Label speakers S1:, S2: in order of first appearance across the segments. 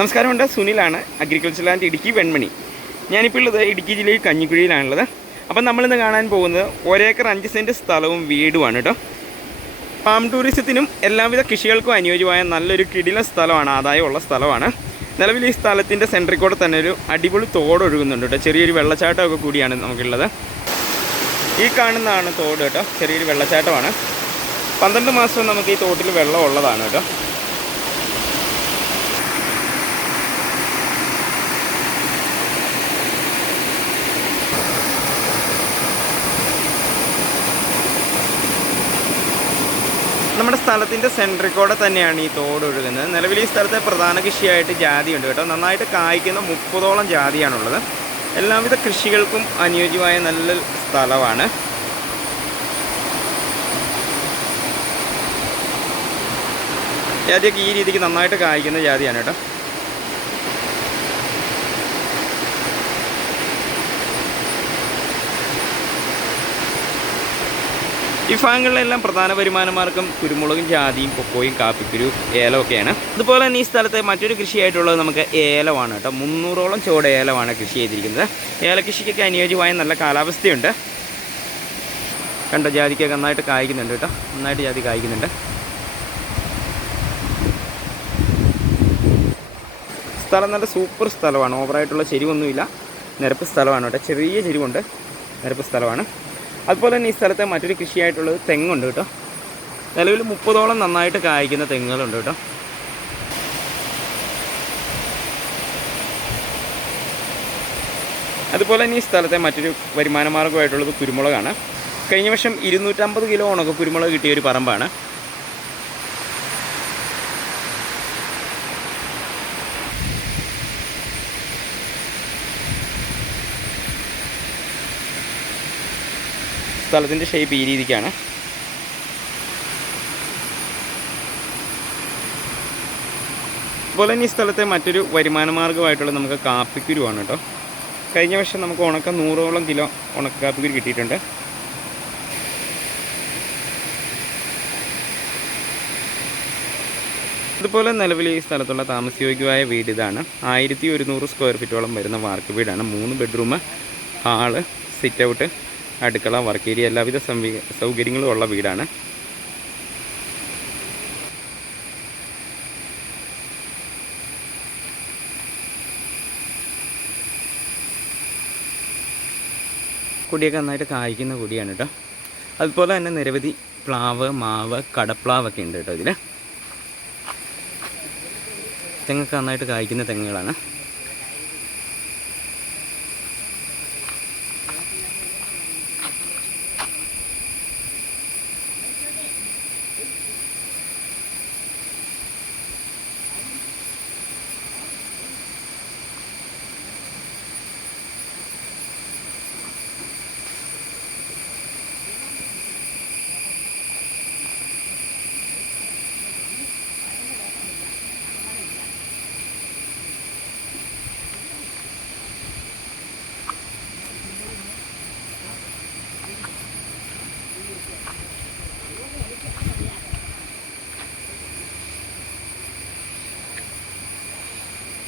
S1: നമസ്കാരമുണ്ട്. സുനിലാണ് agriculture land Idukki Venmani. ഞാനിപ്പോൾ ഉള്ളത് ഇടുക്കി ജില്ലയിൽ കഞ്ഞിക്കുഴിയിലാണുള്ളത്. അപ്പം നമ്മളിന്ന് കാണാൻ പോകുന്നത് ഒരേക്കർ അഞ്ച് സെന്റ് സ്ഥലവും വീടുമാണ് കേട്ടോ. പാം ടൂറിസത്തിനും എല്ലാവിധ കൃഷികൾക്കും അനുയോജ്യമായ നല്ലൊരു കിടില സ്ഥലമാണ് ആദായമുള്ള സ്ഥലമാണ്. നിലവിൽ ഈ സ്ഥലത്തിന്റെ സെന്ററിൽ കൂടെ തന്നെ ഒരു അടിപൊളി തോട് ഒഴുകുന്നുണ്ട് കേട്ടോ. ചെറിയൊരു വെള്ളച്ചാട്ടമൊക്കെ കൂടിയാണ് നമുക്കുള്ളത്. ഈ കാണുന്നതാണ് തോട് കേട്ടോ. ചെറിയൊരു വെള്ളച്ചാട്ടമാണ്. പന്ത്രണ്ട് മാസം നമുക്ക് ഈ തോട്ടിൽ വെള്ളം ഉള്ളതാണ് കേട്ടോ. നമ്മുടെ സ്ഥലത്തിന്റെ സെൻട്രിൽ കൂടെ തന്നെയാണ് ഈ തോട് ഒഴുകുന്നത്. നിലവിൽ ഈ സ്ഥലത്തെ പ്രധാന കൃഷിയായിട്ട് ജാതിയുണ്ട് കേട്ടോ. നന്നായിട്ട് കായ്ക്കുന്ന മുപ്പതോളം ജാതിയാണുള്ളത്. എല്ലാവിധ കൃഷികൾക്കും അനുയോജ്യമായ നല്ല സ്ഥലമാണ്. ജാതിയൊക്കെ ഈ രീതിക്ക് നന്നായിട്ട് കായ്ക്കുന്ന ജാതിയാണ് കേട്ടോ. ഈ ഭാഗങ്ങളിലെല്ലാം പ്രധാന വരുമാനമാർഗം കുരുമുളകും ജാതിയും കൊക്കോയും കാപ്പിക്കുരു ഏലമൊക്കെയാണ്. അതുപോലെ തന്നെ ഈ സ്ഥലത്തെ മറ്റൊരു കൃഷിയായിട്ടുള്ളത് നമുക്ക് ഏലമാണ് കേട്ടോ. മുന്നൂറോളം ചുവട് ഏലമാണ് കൃഷി ചെയ്തിരിക്കുന്നത്. ഏലകൃഷിക്കൊക്കെ അനുയോജ്യമായ നല്ല കാലാവസ്ഥയുണ്ട്. കണ്ട ജാതിക്കൊക്കെ നന്നായിട്ട് കായ്ക്കുന്നുണ്ട് കേട്ടോ. നന്നായിട്ട് ജാതി കായ്ക്കുന്നുണ്ട്. സ്ഥലം നല്ല സൂപ്പർ സ്ഥലമാണ്. ഓവറായിട്ടുള്ള ചെരിവൊന്നുമില്ല. നിരപ്പ് സ്ഥലമാണ് കേട്ടോ. ചെറിയ ചെരിവുണ്ട്. നിരപ്പ് സ്ഥലമാണ്. അതുപോലെ തന്നെ ഈ സ്ഥലത്തെ മറ്റൊരു കൃഷിയായിട്ടുള്ളത് തെങ്ങുണ്ട് കേട്ടോ. നിലവിൽ മുപ്പതോളം നന്നായിട്ട് കായ്ക്കുന്ന തെങ്ങുകളുണ്ട് കേട്ടോ. അതുപോലെ തന്നെ ഈ സ്ഥലത്തെ മറ്റൊരു വരുമാന മാർഗമായിട്ടുള്ളത് കുരുമുളകാണ്. കഴിഞ്ഞ വർഷം ഇരുന്നൂറ്റമ്പത് കിലോ ഉണക്ക കുരുമുളക് കിട്ടിയ ഒരു പറമ്പാണ്. സ്ഥലത്തിന്റെ ഷേപ്പ് ഈ രീതിക്കാണ്. അതുപോലെ തന്നെ ഈ സ്ഥലത്തെ മറ്റൊരു വരുമാന മാർഗമായിട്ടുള്ള നമുക്ക് കാപ്പിക്കുരുവാണ് കേട്ടോ. കഴിഞ്ഞ വർഷം നമുക്ക് ഉണക്ക നൂറോളം കിലോ ഉണക്ക കാപ്പിക്കുരു കിട്ടിയിട്ടുണ്ട്. അതുപോലെ നിലവിൽ ഈ സ്ഥലത്തുള്ള താമസയോഗ്യമായ വീട് ഇതാണ്. ആയിരത്തി ഒരുന്നൂറ് സ്ക്വയർ ഫീറ്റോളം വരുന്ന വാർക്ക് വീടാണ്. മൂന്ന് ബെഡ്റൂം ഹാൾ സിറ്റ് ഔട്ട് അടുക്കള വർക്ക് ഏരിയ എല്ലാവിധ സൗകര്യങ്ങളും ഉള്ള വീടാണ്. കൊടിയൊക്കെ നന്നായിട്ട് കായ്ക്കുന്ന കൊടിയാണ് കേട്ടോ അതുപോലെ തന്നെ നിരവധി പ്ലാവ് മാവ് കടപ്ലാവൊക്കെ ഉണ്ട് കേട്ടോ ഇതിൽ തെങ്ങൊക്കെ നന്നായിട്ട് കായ്ക്കുന്ന തെങ്ങുകളാണ്.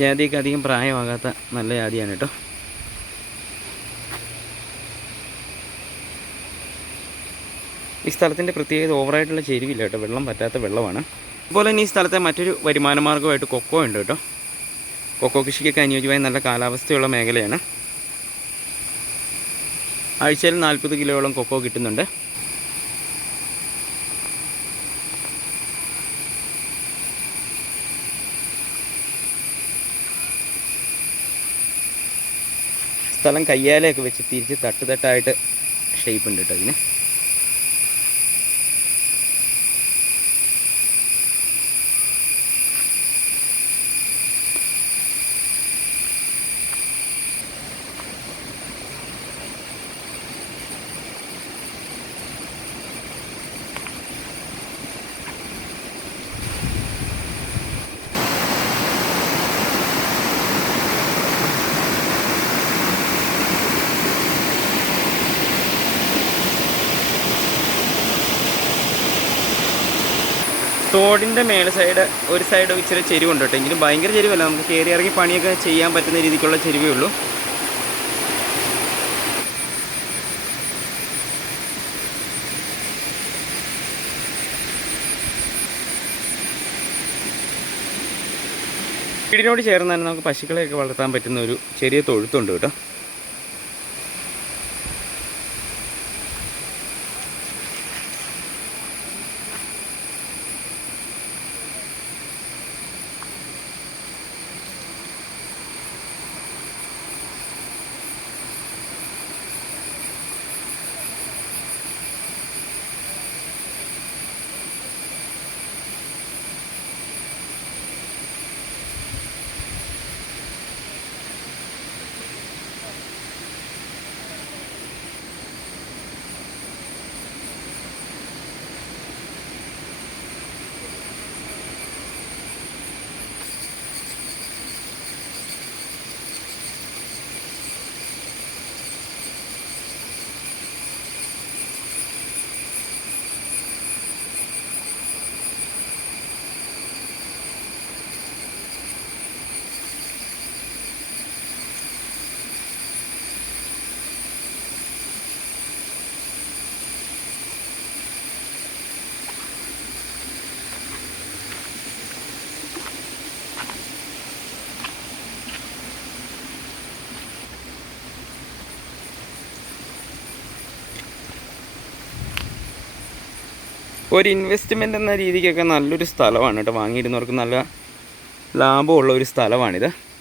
S1: ജാതിയൊക്കെ അധികം പ്രായമാകാത്ത നല്ല ജാതിയാണ് കേട്ടോ. ഈ സ്ഥലത്തിന്റെ പ്രത്യേകത ഓവറായിട്ടുള്ള ചെരുവില്ല കേട്ടോ. വെള്ളം പറ്റാത്ത വെള്ളമാണ്. അതുപോലെ തന്നെ ഈ സ്ഥലത്തെ മറ്റൊരു വരുമാന മാർഗമായിട്ട് കൊക്കോ ഉണ്ട് കേട്ടോ. കൊക്കോ കൃഷിക്കൊക്കെ അനുയോജ്യമായ നല്ല കാലാവസ്ഥയുള്ള മേഖലയാണ്. ആഴ്ചയിൽ നാൽപ്പത് കിലോയോളം കൊക്കോ കിട്ടുന്നുണ്ട്. സ്ഥലം കയ്യാലയൊക്കെ വെച്ച് തിരിച്ച് തട്ട് തട്ടായിട്ട് ഷേപ്പ് ഉണ്ട് കേട്ടോ ഇതിന്. തോടിന്റെ മേലെ സൈഡ് ഒരു സൈഡ് ഇച്ചിരി ചെരിവുണ്ട് കേട്ടോ. എങ്കിലും ഭയങ്കര ചെരിവല്ല. നമുക്ക് കയറി ഇറങ്ങി പണിയൊക്കെ ചെയ്യാൻ പറ്റുന്ന രീതിക്കുള്ള ചെരുവേ ഉള്ളൂ. വീടിനോട് ചേർന്ന് തന്നെ നമുക്ക് പശുക്കളെയൊക്കെ വളർത്താൻ പറ്റുന്ന ഒരു ചെറിയ തൊഴുത്തുണ്ട് കേട്ടോ. ഒരു ഇൻവെസ്റ്റ്മെന്റ് എന്ന രീതിക്കൊക്കെ നല്ലൊരു സ്ഥലമാണ് കേട്ടോ. വാങ്ങിയിരുന്നവർക്ക് നല്ല ലാഭമുള്ള ഒരു സ്ഥലമാണിത്.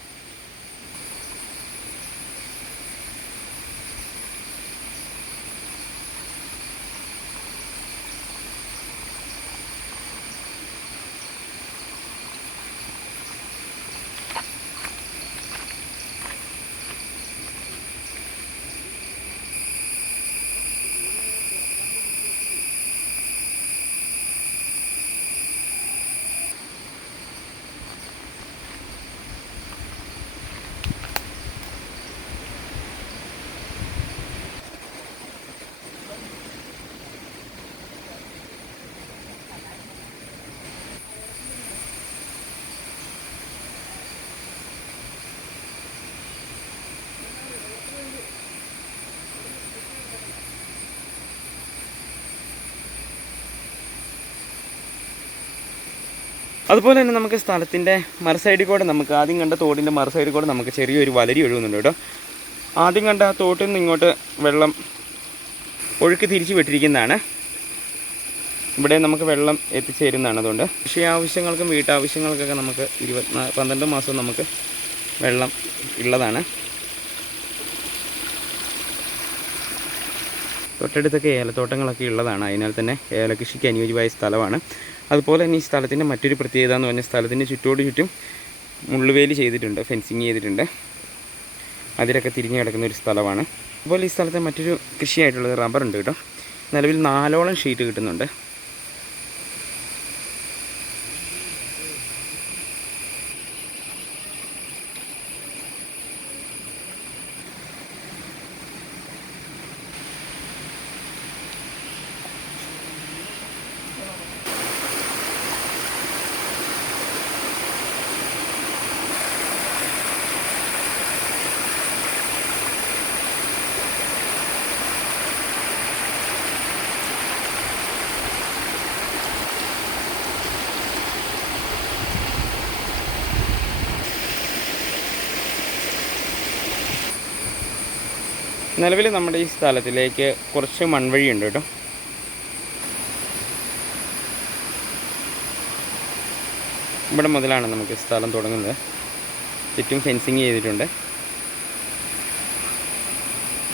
S1: അതുപോലെ തന്നെ നമുക്ക് സ്ഥലത്തിന്റെ മറുസൈഡിൽ കൂടെ നമുക്ക് ആദ്യം കണ്ട തോടിന്റെ മറുസൈഡിൽ കൂടെ നമുക്ക് ചെറിയൊരു വലരി ഒഴുകുന്നുണ്ട് കേട്ടോ. ആദ്യം കണ്ട ആ തോട്ടിൽ നിന്ന് ഇങ്ങോട്ട് വെള്ളം ഒഴുക്ക് തിരിച്ചു വിട്ടിരിക്കുന്നതാണ്. ഇവിടെ നമുക്ക് വെള്ളം എത്തിച്ചേരുന്നതാണ് അതുകൊണ്ട്. കൃഷി ആവശ്യങ്ങൾക്കും വീട്ടാവശ്യങ്ങൾക്കൊക്കെ നമുക്ക് ഇരുപത്തിനാല് പന്ത്രണ്ട് മാസം നമുക്ക് വെള്ളം ഉള്ളതാണ്. തൊട്ടടുത്തൊക്കെ ഏലത്തോട്ടങ്ങളൊക്കെ ഉള്ളതാണ്. അതിനാൽ തന്നെ ഏലകൃഷിക്ക് അനുയോജ്യമായ സ്ഥലമാണ്. അതുപോലെ തന്നെ ഈ സ്ഥലത്തിന്റെ മറ്റൊരു പ്രത്യേകത എന്ന് പറഞ്ഞാൽ സ്ഥലത്തിന്റെ ചുറ്റോട് ചുറ്റും മുള്ളുവേലി ചെയ്തിട്ടുണ്ട് ഫെൻസിങ് ചെയ്തിട്ടുണ്ട്. അതിലൊക്കെ തിരിഞ്ഞു കിടക്കുന്ന ഒരു സ്ഥലമാണ്. അതുപോലെ ഈ സ്ഥലത്തെ മറ്റൊരു കൃഷിയായിട്ടുള്ളത് റബ്ബറുണ്ട് കേട്ടോ. നിലവിൽ നാലോളം ഷീറ്റ് കിട്ടുന്നുണ്ട്. നിലവിൽ നമ്മുടെ ഈ സ്ഥലത്തിലേക്ക് കുറച്ച് മൺവഴിയുണ്ട് കേട്ടോ. ഇവിടെ മുതലാണ് നമുക്ക് സ്ഥലം തുടങ്ങുന്നത്. ചുറ്റും ഫെൻസിങ് ചെയ്തിട്ടുണ്ട്.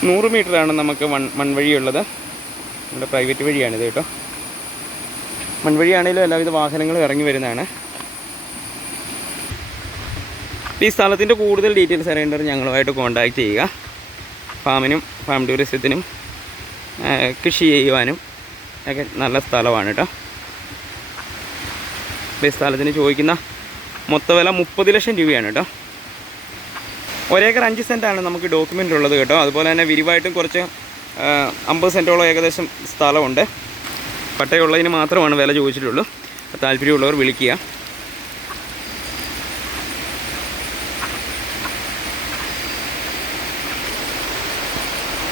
S1: നൂറ് മീറ്ററാണ് നമുക്ക് വൺ മൺവഴിയുള്ളത്. നമ്മുടെ പ്രൈവറ്റ് വഴിയാണിത് കേട്ടോ. മൺവഴിയാണെങ്കിലും എല്ലാവിധ വാഹനങ്ങളും ഇറങ്ങി വരുന്നതാണ്. ഈ സ്ഥലത്തിന്റെ കൂടുതൽ ഡീറ്റെയിൽസ് അറിയേണ്ടവർ ഞങ്ങളുമായിട്ട് കോൺടാക്റ്റ് ചെയ്യുക. ഫാമിനും ഫാം ടൂറിസത്തിനും കൃഷി ചെയ്യുവാനും ഒക്കെ നല്ല സ്ഥലമാണ് കേട്ടോ ഈ സ്ഥലത്തിന് ചോദിക്കുന്ന മൊത്ത വില മുപ്പത് ലക്ഷം രൂപയാണ് കേട്ടോ ഒരേക്കർ അഞ്ച് സെന്റാണ് നമുക്ക് ഡോക്യുമെന്റ് ഉള്ളത് കേട്ടോ. അതുപോലെ തന്നെ വിരിവായിട്ടും കുറച്ച് അമ്പത് സെന്റോളം ഏകദേശം സ്ഥലമുണ്ട്. പട്ടയമുള്ളതിന് മാത്രമാണ് വില ചോദിച്ചിട്ടുള്ളൂ. താല്പര്യമുള്ളവർ വിളിക്കുക.